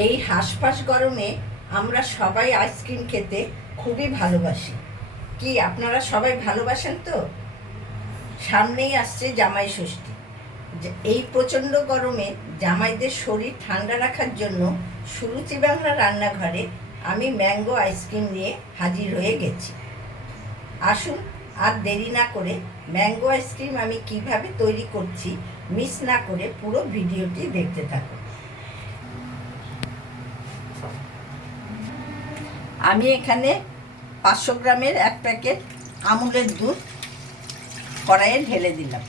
এই হাঁসফাঁস গরমে আমরা সবাই আইসক্রিম খেতে খুবই ভালোবাসি। কি আপনারা সবাই ভালোবাসেন তো? সামনেই আসছে জামাই ষষ্ঠী। এই প্রচণ্ড গরমে জামাইদের শরীর ঠান্ডা রাখার জন্য সুরুচি বাংলা রান্নাঘরে আমি ম্যাঙ্গো আইসক্রিম নিয়ে হাজির হয়ে গেছি। আসুন আর দেরি না করে ম্যাঙ্গো আইসক্রিম আমি কিভাবে তৈরি করছি মিস না করে পুরো ভিডিওটি দেখতে থাকুন। আমি এখানে 500 গ্রামের এক প্যাকেট আমুলের দুধ কড়াইয়ে ঢেলে দিলাম।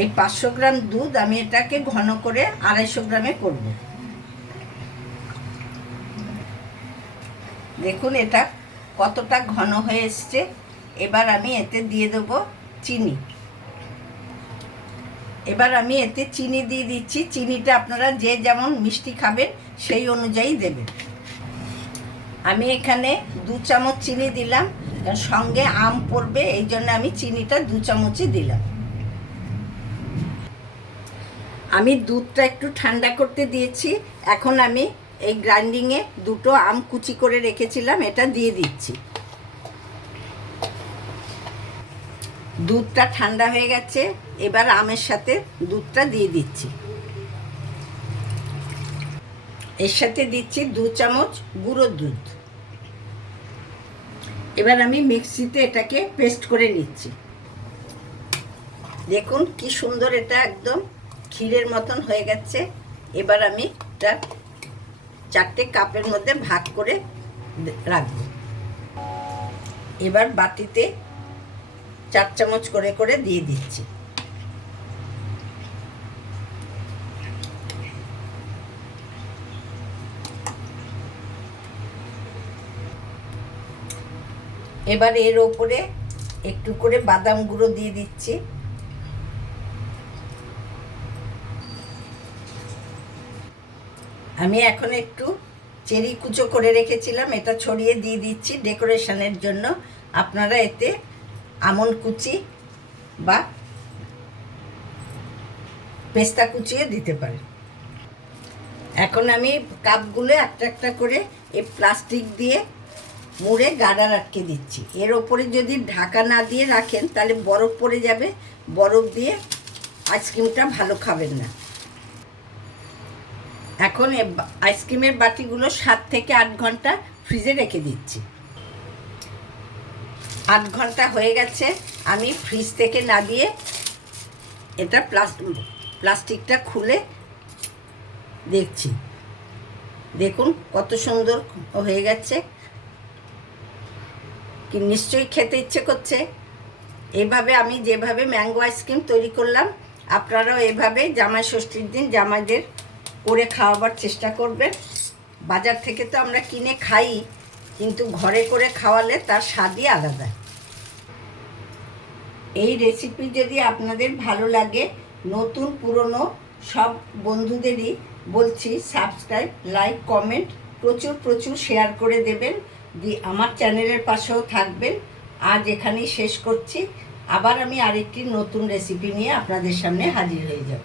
এই 500 গ্রাম দুধ আমি এটাকে ঘন করে 250 গ্রামে করব। দেখুন এটা কতটা ঘন হয়ে এসছে। এবার আমি এতে দিয়ে দেব চিনি। এবার আমি এতে চিনি দিয়ে দিচ্ছি। চিনিটা আপনারা যে যেমন মিষ্টি খাবেন সেই অনুযায়ী দেবেন। আমি এখানে 2 চামচ চিনি দিলাম, কারণ সঙ্গে আম পড়বে, এই জন্য আমি চিনিটা 2 চামচই দিলাম। আমি দুধটা একটু ঠান্ডা করতে দিয়েছি। এখন আমি এই গ্রাইন্ডিংয়ে 2টো আম কুচি করে রেখেছিলাম, এটা দিয়ে দিচ্ছি। দুধটা ঠান্ডা হয়ে গেছে, এবার আমের সাথে দুধটা দিয়ে দিচ্ছি। এর সাথে দিচ্ছি 2 চামচ গুঁড়ো দুধ। এবার আমি মিক্সিতে এটাকে পেস্ট করে নিচ্ছি। দেখুন কি সুন্দর, এটা একদম ক্ষীরের মতন হয়ে গেছে। এবার আমি এটা 4টে কাপের মধ্যে ভাগ করে রাখব। এবার বাটিতে 4 চামচ করে করে দিয়ে দিচ্ছি। এবার এর ওপরে একটু করে বাদাম গুঁড়ো দিয়ে দিচ্ছি। আমি এখন একটু চেরি কুচো করে রেখেছিলাম, এটা ছড়িয়ে দিয়ে দিচ্ছি ডেকোরেশনের জন্য। আপনারা এতে আমন্ড কুচি বা পেস্তা কুচিও দিতে পারেন। এখন আমি কাপগুলো একটা একটা করে এই প্লাস্টিক দিয়ে মুড়ে গার্ডার আটকে দিচ্ছি। এর ওপরে যদি ঢাকা না দিয়ে রাখেন তাহলে বরফ পড়ে যাবে, বরফ দিয়ে আইসক্রিমটা ভালো খাবেন না। এখন আইসক্রিমের বাটিগুলো 7 থেকে 8 ঘন্টা ফ্রিজে রেখে দিচ্ছি। 8 ঘন্টা হয়ে গেছে। আমি ফ্রিজ থেকে না দিয়ে এটা প্লাস্টিকটা খুলে দেখছি। দেখুন কত সুন্দর হয়ে গেছে। কি নিশ্চয়ই খেতে ইচ্ছে করছে। এভাবে আমি যেভাবে ম্যাঙ্গো আইসক্রিম তৈরি করলাম, আপনারাও এভাবে জামাই ষষ্ঠীর দিন জামাইদের করে খাওয়াবার চেষ্টা করবেন। বাজার থেকে তো আমরা কিনে খাই, কিন্তু ঘরে করে খাওয়ালে তার স্বাদই আলাদা। এই রেসিপি যদি আপনাদের ভালো লাগে, নতুন পুরনো সব বন্ধুদেরই বলছি সাবস্ক্রাইব, লাইক, কমেন্ট প্রচুর প্রচুর শেয়ার করে দেবেন। আমার চ্যানেলের পাশেও থাকবেন। আজ এখানেই শেষ করছি। আবার আমি আরেকটি নতুন রেসিপি নিয়ে আপনাদের সামনে হাজির হয়ে যাব।